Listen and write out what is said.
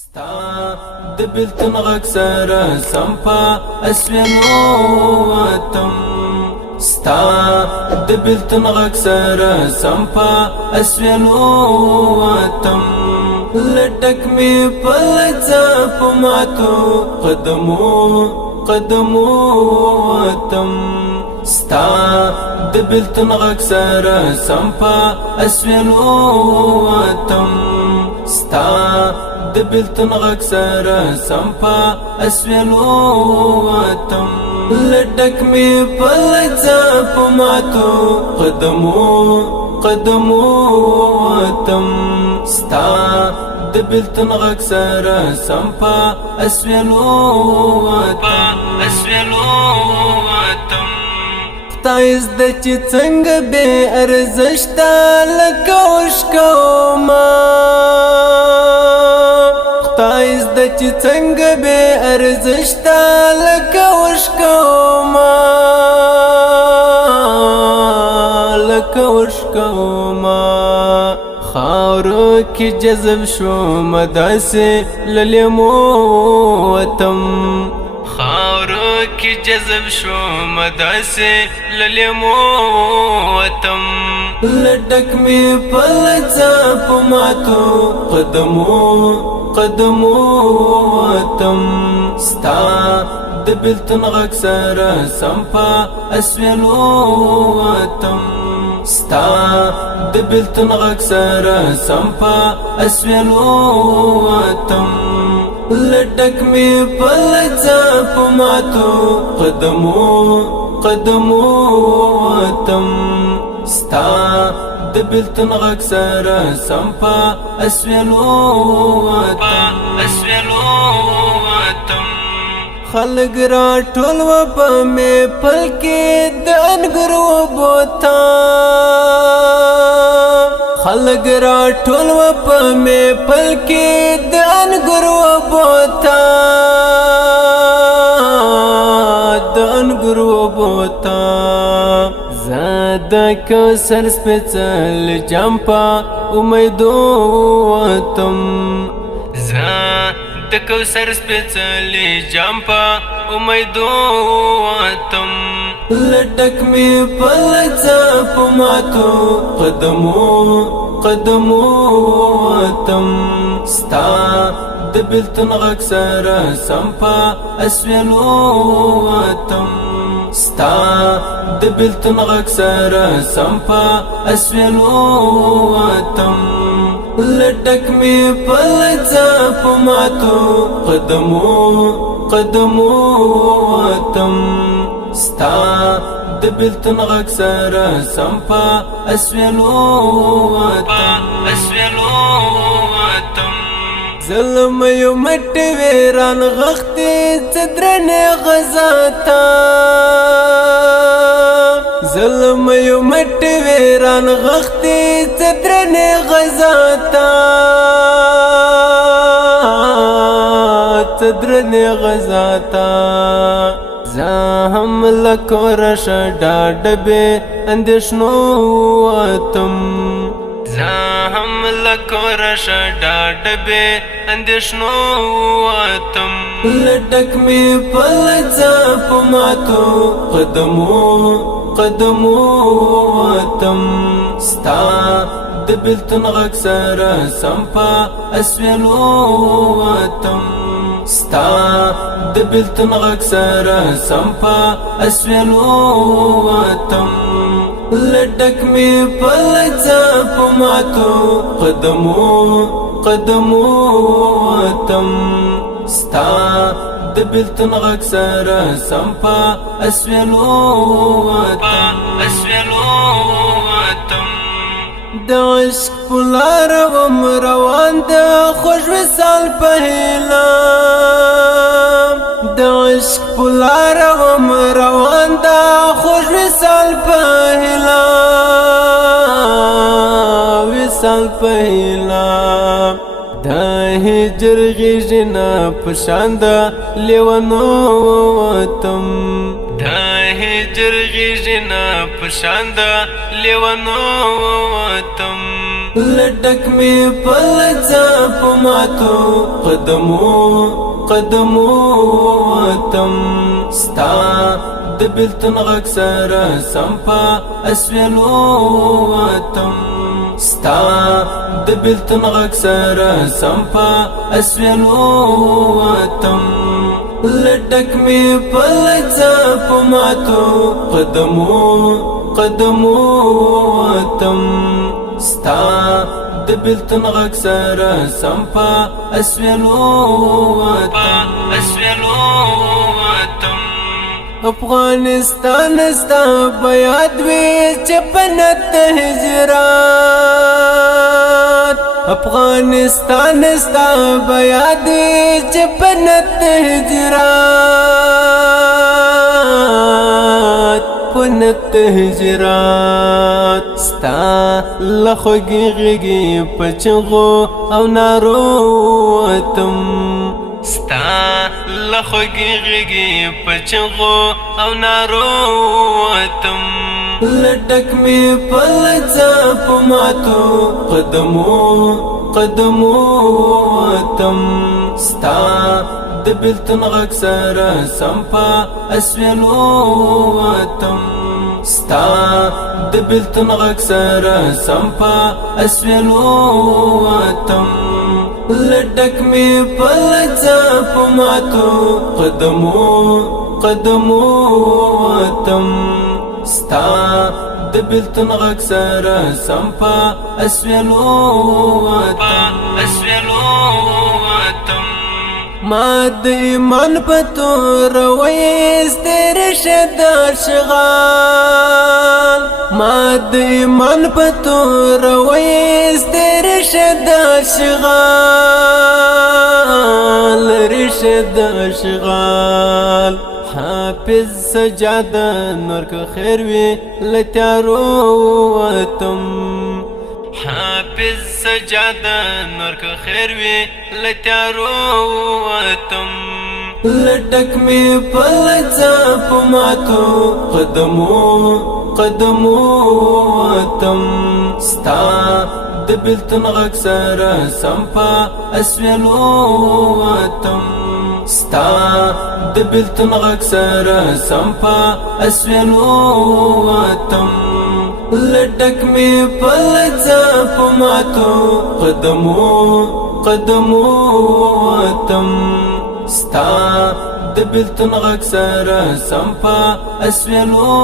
ستا د بلتون غږ سره سمپا اسوینو وتم ستا د بلتون غږ سره سمپا اسوینو وتم لټک می پلڅه په ماتو قدمو وتم ستا د بلتون غږ سره سمپا اسوینو وتم ستا د بلتون غږ سره سمپا اسوینو وتم لټک می پلڅه په ماتو قدمو وتم ستا د بلتون غږ سره سمپا اسوینو وتم خدای زده چې څنګه بې ارزښته لکه وشکومه خدای زده چې څنګه بې ارزښته لکه وشکومه خاورو کې جذب شوم داسې للیمو وتم خاورو کې جذب شوم داسې للیمو وتم لټک می پلڅه په ماتو قدمو وتم ستا د بلتون غږ سره سمپا اسوینو وتم ستا د بلتون غږ سره سمپا اسوینو وتم لټک می پلڅه په ماتو قدمو وتم ستا د بلتون غږ سره سمپا اسوینو وتم خلق را ټول و په می پل کې د انګور و بوتان خلق را ټول و په می پل کې د انګور و بوتان زاده کوثر سپیڅل جمپا امیدو وتم د کوثر سپیڅلی جمپا امیدو وتم لټک می پلڅه په ماتو قدمو وتم ستا د بلتون غږ سره سمپا اسوینو وتم ستا د بلتون غږ سره سمپا اسوینو وتم لټک می پلڅه په ماتو قدمو وتم ستا د بلتون غږ سره سمپا اسوینو وتم ظلم یو مټ ویران غختې صدرنه غزاتا ظلم یو مټ ویران غختې صدرنه غزاتا زهم لکور شډاډ به اندیشنو وتم زهم لکور شډاډ به اندیشنو وتم لټک می پلڅه په ماتو قدمو وتم ستا د بلتون غږ سره سمپا اسوینو وتم ستا د بلتون غږ سره سمپا اسوینو وتم لټک می پلڅه په ماتو قدمو وتم ستا د بلتون غږ سره سمپا اسوینو وتم د عشق پلار وم روان د خوش وصال په هیله د عشق پلار وم روان د خوش وصال په هیله د هجر غیژنه پشاند لیونو وتم د هجر غیژنه پشاند لیونو وتم لډک می پلځه پماتو قدمو تم ستا د بلتن غږ سره سمپا اسویلو تم ستا د بلتن غږ سره سمپا اسویلو تم لډک می پلځه پماتو قدمو تم ستا د بلتن غږ سره سمپا اسویلو تم افغانستان ستا بیاد وی چپنت هجرات افغانستان ستا بیاد وی چپنت هجرات پنت هجرات ستا لخوږی غږی پچغو او نارو تم ستا لخوږی غږی پچغو او نارو تم لډک می پلځه پماتو قدمو تم ستا د بلتن غږ سره سمپا اسویلو تم ستا د بلتن غږ سره سمپا اسویلو تم لډک می پلځه پماتو قدمو تم ستا د بلتن غږ سره سمپا اسویلو تم ما د ایمان پتو رویز تیر شدار شغال ما د ایمان پتو رویز تیر شدار شغال رشدار شغال حافظ سجاده نور که خیر وی لتیارو تم حافظ سجاده نور که خیر وی لتیارو تم لډک می پلځه پماتو قدمو تم ستا د بلتن غږ سره سمپا اسویلو تم ستا د بلتن غږ سره سمپا اسویلو تم لډک می پلځه پماتو قدمو تم ستا د بلتن غږ سره سمپا اسویلو